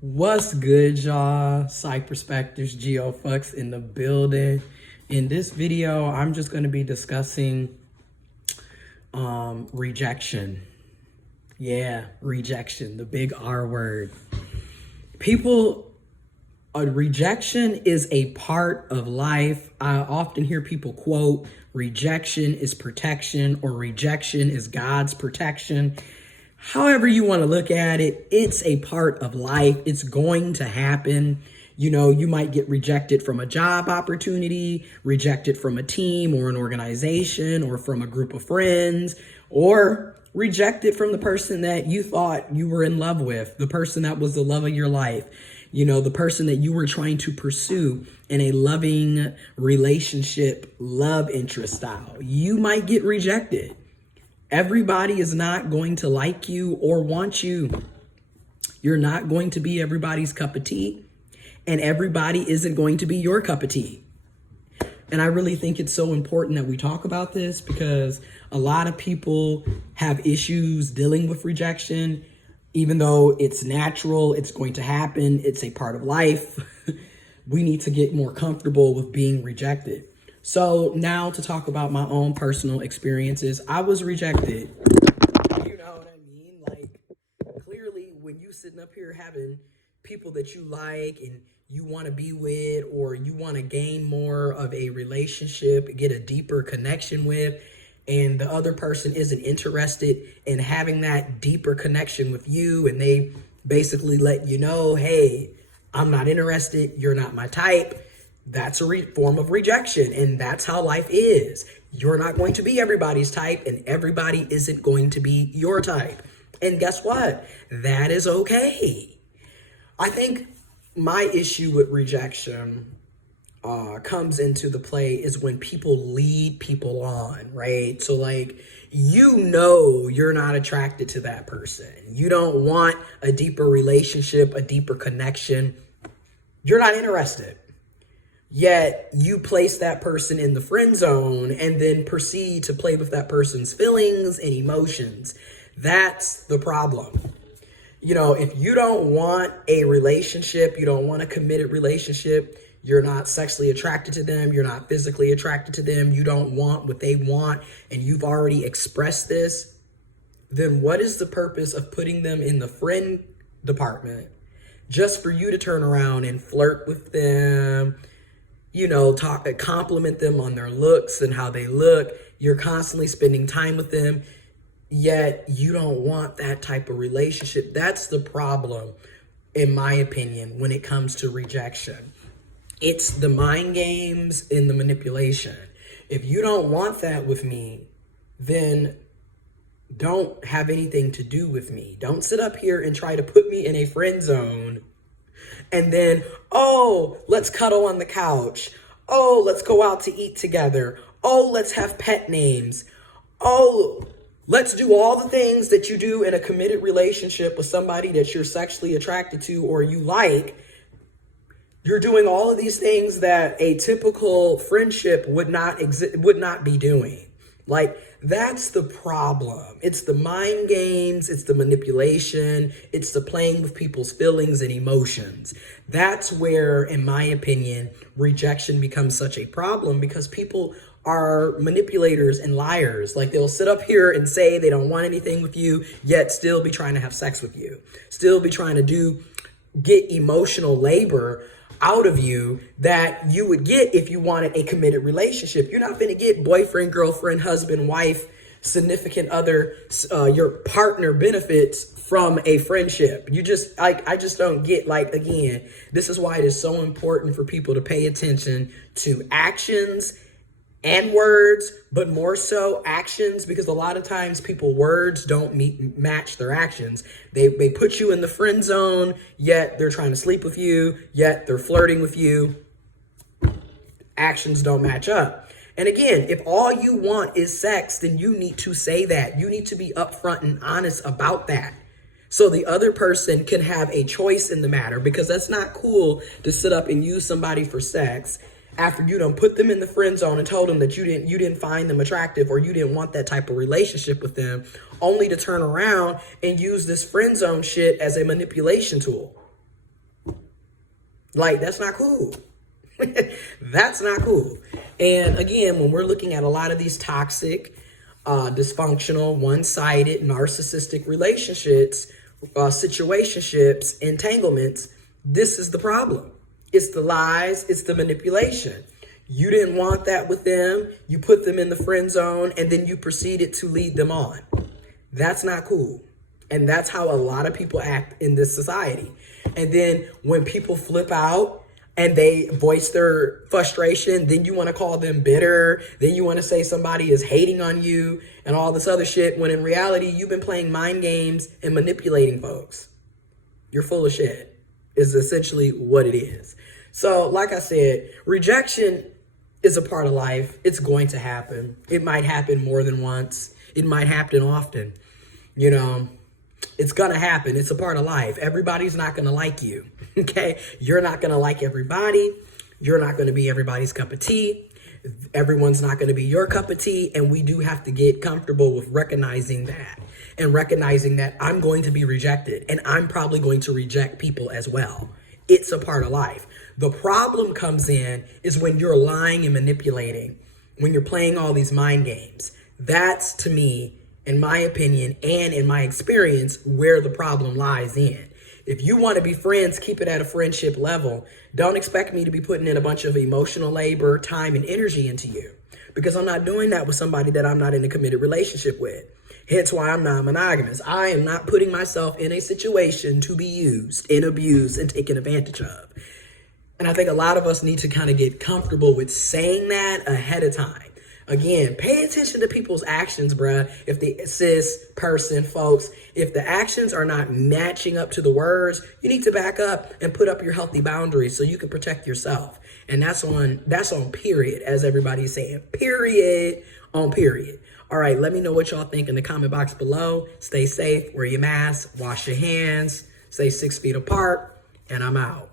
What's good, y'all? Psych Perspectives, giofvcks in the building. In this video, I'm just going to be discussing rejection. Yeah, rejection, the big R word. Rejection is a part of life. I often hear people quote, rejection is protection, or rejection is God's protection. However you want to look at it, it's a part of life. It's going to happen. You know, you might get rejected from a job opportunity, rejected from a team or an organization, or from a group of friends, or rejected from the person that you thought you were in love with, the person that was the love of your life, you know, the person that you were trying to pursue in a loving relationship, love interest style. You might get rejected. Everybody is not going to like you or want you. You're not going to be everybody's cup of tea, and everybody isn't going to be your cup of tea. And I really think it's so important that we talk about this because a lot of people have issues dealing with rejection, even though it's natural, it's going to happen, it's a part of life. We need to get more comfortable with being rejected. So now to talk about my own personal experiences, I was rejected. You know what I mean? Like, clearly when you sitting up here having people that you like and you want to be with, or you want to gain more of a relationship, get a deeper connection with, and the other person isn't interested in having that deeper connection with you, and they basically let you know, hey, I'm not interested, you're not my type. That's a form of rejection, and that's how life is. You're not going to be everybody's type, and everybody isn't going to be your type. And guess what? That is okay. I think my issue with rejection comes into the play is when people lead people on, right? So like, you know you're not attracted to that person. You don't want a deeper relationship, a deeper connection. You're not interested. Yet you place that person in the friend zone and then proceed to play with that person's feelings and emotions. That's the problem. You know, if you don't want a relationship, you don't want a committed relationship, you're not sexually attracted to them, you're not physically attracted to them, you don't want what they want, and you've already expressed this, then what is the purpose of putting them in the friend department just for you to turn around and flirt with them, you know, compliment them on their looks and how they look? You're constantly spending time with them, yet you don't want that type of relationship. That's the problem, in my opinion, when it comes to rejection. It's the mind games and the manipulation. If you don't want that with me, then don't have anything to do with me. Don't sit up here and try to put me in a friend zone and then, oh, let's cuddle on the couch. Oh, let's go out to eat together. Oh, let's have pet names. Oh, let's do all the things that you do in a committed relationship with somebody that you're sexually attracted to or you like. You're doing all of these things that a typical friendship would not be doing. Like, that's the problem. It's the mind games, it's the manipulation, it's the playing with people's feelings and emotions. That's where, in my opinion, rejection becomes such a problem, because people are manipulators and liars. Like, they'll sit up here and say they don't want anything with you, yet still be trying to have sex with you, still be trying to get emotional labor out of you that you would get if you wanted a committed relationship. You're not going to get boyfriend, girlfriend, husband, wife, significant other, your partner benefits from a friendship. I just don't get, like, again, this is why it is so important for people to pay attention to actions and words, but more so actions, because a lot of times words don't match their actions. They put you in the friend zone, yet they're trying to sleep with you, yet they're flirting with you. Actions don't match up. And again, if all you want is sex, then you need to say that. You need to be upfront and honest about that, so the other person can have a choice in the matter, because that's not cool to sit up and use somebody for sex after you done put them in the friend zone and told them that you didn't find them attractive, or you didn't want that type of relationship with them, only to turn around and use this friend zone shit as a manipulation tool. Like, that's not cool. That's not cool. And again, when we're looking at a lot of these toxic, dysfunctional, one-sided, narcissistic relationships, situationships, entanglements, this is the problem. It's the lies, it's the manipulation. You didn't want that with them. You put them in the friend zone, and then you proceeded to lead them on. That's not cool. And that's how a lot of people act in this society. And then when people flip out and they voice their frustration, then you want to call them bitter. Then you want to say somebody is hating on you and all this other shit, when in reality, you've been playing mind games and manipulating folks. You're full of shit, is essentially what it is. So like I said, rejection is a part of life. It's going to happen. It might happen more than once. It might happen often. You know, it's going to happen. It's a part of life. Everybody's not going to like you. Okay? You're not going to like everybody. You're not going to be everybody's cup of tea. Everyone's not going to be your cup of tea. And we do have to get comfortable with recognizing that, and recognizing that I'm going to be rejected, and I'm probably going to reject people as well. It's a part of life. The problem comes in is when you're lying and manipulating, when you're playing all these mind games. That's, to me, in my opinion and in my experience, where the problem lies in. If you want to be friends, keep it at a friendship level. Don't expect me to be putting in a bunch of emotional labor, time, and energy into you, because I'm not doing that with somebody that I'm not in a committed relationship with. Hence why I'm non-monogamous. I am not putting myself in a situation to be used and abused and taken advantage of. And I think a lot of us need to kind of get comfortable with saying that ahead of time. Again, pay attention to people's actions, bruh. If the cis person, folks, if the actions are not matching up to the words, you need to back up and put up your healthy boundaries so you can protect yourself. And that's on period, as everybody's saying. Period on period. All right, let me know what y'all think in the comment box below. Stay safe, wear your mask, wash your hands, stay 6 feet apart, and I'm out.